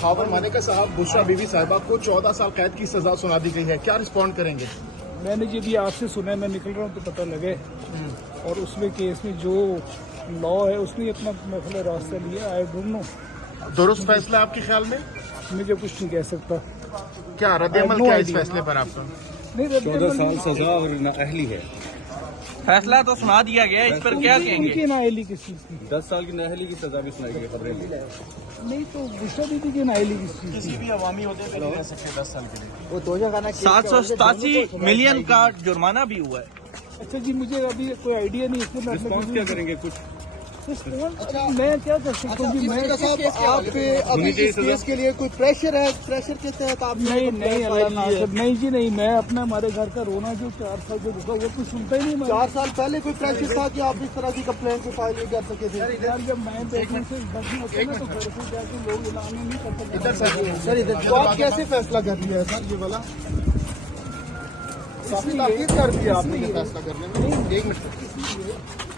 خاور مانیکا صاحب بشرا بیوی صاحبہ کو 14 سال قید کی سزا سنا دی گئی ہے، کیا رسپونڈ کریں گے؟ میں نے یہ بھی آپ سے سنا ہے، میں نکل رہا ہوں تو پتہ لگے، اور اس میں کیس میں جو لا ہے اس نے اپنا مسئلہ راستہ لیا. آئی ڈونٹ نو درست فیصلہ آپ کے خیال میں؟ مجھے کچھ نہیں کہہ سکتا. کیا رد عمل کیا اس فیصلے پر آپ کا؟ نہیں 14 سال سزا اور نااہلی ہے. فیصلہ تو سنا دیا گیا، اس پر کیا کہیں گے؟ نااہلی کس چیز کی؟ 10 سال کی نااہلی کی سزا بھی سنائی گئی خبریں لی. نہیں تو بشرا بیوی کی نااہلی کس چیز کی؟ کسی بھی عوامی عہدے پہ نہیں رہ سکتے 10 سال کے لیے. وہ 787 ملین کا جرمانہ بھی ہوا ہے. اچھا جی، مجھے ابھی کوئی آئیڈیا نہیں اس میں رسپانس کیا کریں گے؟ کچھ میں کیا کر سکتا ہوں جی؟ میں صاحب آپ پہ ابھی اس کیس کے لیے کوئی پریشر ہے؟ پریشر کے تحت آپ نہیں اللہ ناصر، نہیں جی نہیں. میں اپنا ہمارے گھر کا رونا جو 4 سال سے رکا وہ کچھ سنتا ہی نہیں. 4 سال پہلے کوئی پریشر تھا کہ آپ اس طرح کی کمپلین کو فائل نہیں کر سکے تھے؟ یار جب میں دیکھنے سے بچنے ہوتا ہے نا تو گھر سے جا کے لوگ اعلان نہیں کر ادھر سکتے. سر ادھر تو آپ کیسے فیصلہ کر لیا ہے سر یہ والا؟ کافی تاخیر کر دیا آپ نے فیصلہ کرنے میں. 1 منٹ